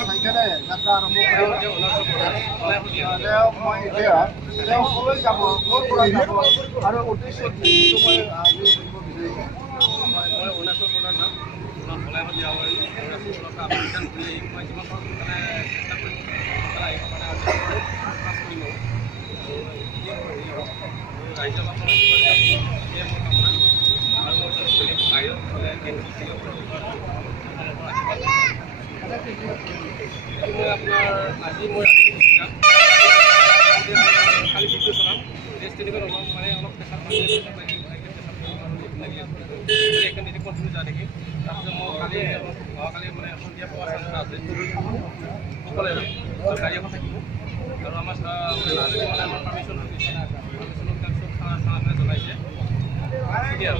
চাইকেলে যাত্ৰা আৰম্ভ মই এতিয়া তেওঁলৈ যাব ক'ৰ পৰা যাব আৰু উদ্দেশ্যত মই আজি কৰিব বিচাৰিছোঁ। মই অৰুণাচল প্ৰদেশ যাম বলাই দিয়া হয় অৰুণাচল আবেদন কৰি মই যিমান পাৰোঁ সোনকালে চেষ্টা কৰিম সোনকালে আহিব কাৰণে ক্লাছ কৰিম ৰাইজৰ মোৰ কামনা আৰু মোৰ বাহিৰত আপোনাৰ আজি মই কালি ভিডিঅ' চলাম ৰেষ্ট তেনেকৈ অলপ মানে অলপ পেচাৰ কণ্টিনিউ যায় নেকি তাৰপিছত মই কালি অহাকালি মানে সন্ধিয়া পোৱাৰ চেষ্টা আছে সকলোৱে গাড়ী এখন থাকিব আৰু আমাৰ মানে আমাৰ পাৰ্মিশ্যন তাৰপিছত খানা জনাইছে এতিয়া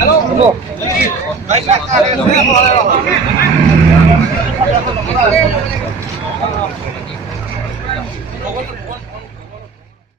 Hello.